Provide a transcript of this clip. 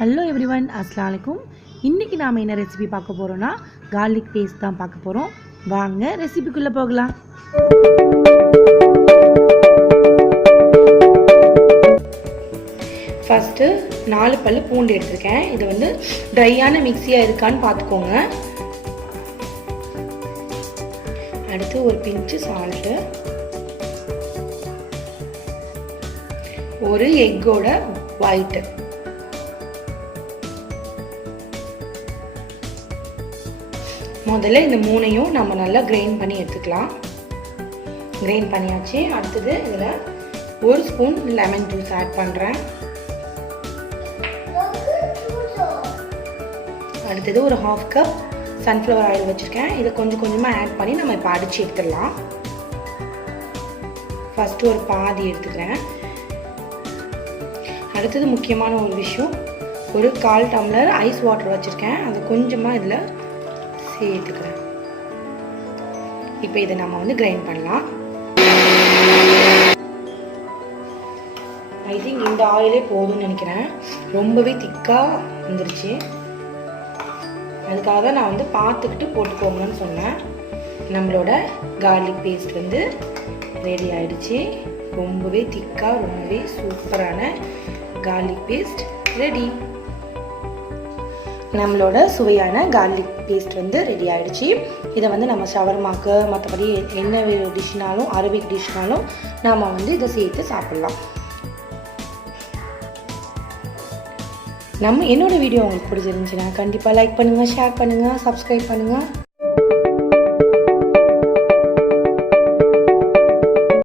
Hello everyone, அஸ்ஸலாமு அலைக்கும். இன்றைக்கி நாம் என்ன ரெசிபி பார்க்க போகிறோன்னா கார்லிக் பேஸ்ட் தான் பார்க்க போகிறோம். வாங்க ரெசிபிக்குள்ளே போகலாம். ஃபஸ்ட்டு 4 பல்லு பூண்டு எடுத்திருக்கேன். இது வந்து ட்ரையான மிக்சியாக இருக்கான்னு பார்த்துக்கோங்க. அடுத்து ஒரு பிஞ்சு சால்ட்டு, ஒரு எக்கோட ஒயிட்டு, முதல்ல இந்த மூணையும் நம்ம நல்லா கிரைண்ட் பண்ணி எடுத்துக்கலாம். கிரைண்ட் பண்ணியாச்சு. அடுத்தது இதில் 1 ஸ்பூன் லெமன் ஜூஸ் ஆட் பண்ணுறேன். அடுத்தது ஒரு 1/2 கப் சன்ஃப்ளவர் ஆயில் வச்சுருக்கேன். இதை கொஞ்சம் கொஞ்சமாக ஆட் பண்ணி நம்ம இப்போ அடித்து எடுத்துடலாம். ஃபஸ்ட்டு ஒரு பாதி எடுத்துக்கிறேன். அடுத்தது முக்கியமான ஒரு விஷயம், ஒரு 1/4 டம்ளர் ஐஸ் வாட்டர் வச்சுருக்கேன். அதை கொஞ்சமாக இதில் சேர்த்துக்கிறேன். இப்போ இதை நம்ம வந்து கிரைண்ட் பண்ணலாம். ஐ திங்க் இந்த ஆயிலே போதும்னு நினைக்கிறேன். ரொம்பவே திக்காக வந்துருச்சு. அதுக்காக தான் நான் வந்து பார்த்துக்கிட்டு போட்டுக்கோங்கன்னு சொன்னேன். நம்மளோட கார்லிக் பேஸ்ட் வந்து ரெடி ஆயிடுச்சு. ரொம்பவே திக்காக ரொம்பவே சூப்பரான கார்லிக் பேஸ்ட் ரெடி. நம்மளோட சுவையான கார்லிக் பேஸ்ட் வந்து ரெடி ஆகிடுச்சு. இதை வந்து நம்ம ஷவர்மாக்கு மற்றபடி என்ன டிஷ்னாலும் அரபிக் டிஷ்னாலும் நாம் வந்து இதை சேர்த்து சாப்பிட்லாம். என்னோடய வீடியோ உங்களுக்கு பிடிச்சிருந்துச்சுன்னா கண்டிப்பாக லைக் பண்ணுங்கள், ஷேர் பண்ணுங்கள், சப்ஸ்கிரைப் பண்ணுங்கள்.